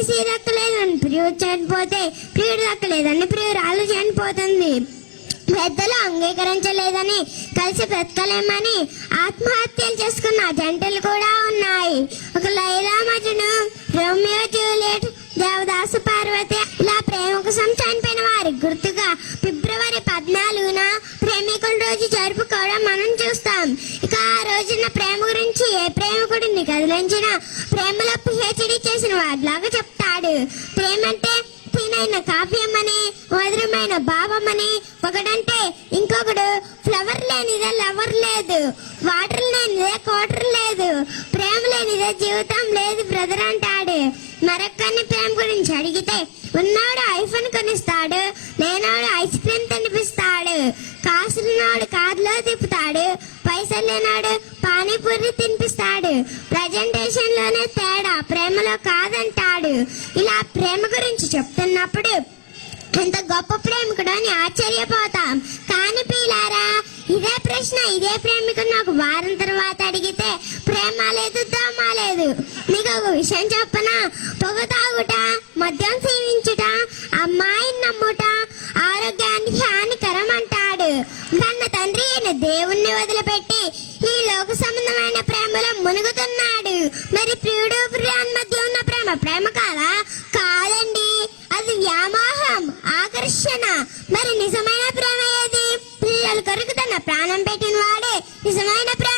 AC దక్కలేదని ప్రియుడు చనిపోతే ప్రియుడు దక్కలేదని ప్రియురాలు చనిపోతుంది. పెద్దలు అంగీకరించలేదని కలిసి బ్రతకలేమని ఆత్మహత్యలు చేసుకున్న జంటలు కూడా ఉన్నాయి. ఒక లైలా మజ్ను, రోమియో జూలియట్, దేవదాసు పార్వతి ఇలా ప్రేమ కోసం చనిపోయిన వారి గుర్తుగా ఫిబ్రవరి 14న ప్రేమికుల రోజు జరుపుకోవడం మనం చూస్తాం. ఇక ఆ రోజున ప్రేమ గురించి ఏ ప్రేమికుడిని కదిలించిన ప్రేమలో పిహెచ్డి చేసిన వాడిలాగా చెప్తాడు. ప్రేమ అంటే తినైన కావ్యమని, మధురమైన భావమని, ఒకడంటే ఇంకొకడు, ఫ్లవర్ లేనిదే లవర్ లేదు, వాటర్ లేనిదే క్వార్టర్ లేదు, ప్రేమ లేనిదే జీవితం లేదు బ్రదర్ అంటాడు. మరొకరిని ప్రేమ గురించి అడిగితే ఉన్నాడు ఐఫోన్ కొనిస్తాడు, లేనాడు ఐస్ క్రీమ్ తినిపిస్తాడు, కాసులున్నాడు కారులో తిప్పుతాడు, పైసలు లేనాడు పానీపూరి తినిపిస్తాడు. ప్రజెంటేషన్ లోనే తేడా, ప్రేమలో కాదంటాడు. ఇలా ప్రేమ గురించి చెప్తున్నప్పుడు ఎంత గొప్ప ప్రేమికుడు అని ఆశ్చర్యపోతాం. కానీ పీలారా, ఇదే ప్రశ్న ఇదే ప్రేమికుడు నాకు వారం తర్వాత అడిగితే ప్రేమ లేదు దోమ లేదు. మీకు ఒక విషయం చెప్పనా? పొగ తాగుట, మద్యం సేవించుట, అమ్మాయిని నమ్ముట ఆరోగ్యానికి హానికరం అంటాడు. కన్న తండ్రి అయిన దేవుణ్ణి వదిలిపెట్టి ఈ లోక సంబంధమైన ప్రేమలో మునుగుతున్నాడు. మరి ప్రియుడు ప్రియాన్ మధ్య ఉన్న ప్రేమ ప్రేమ కాదా? కాదండి, అది వ్యామోహం, ఆకర్షణ. మరి నిజమైన ప్రేమ ఏది? పిల్లల కొరకు తన ప్రాణం పెట్టిన వాడే నిజమైన ప్రేమ.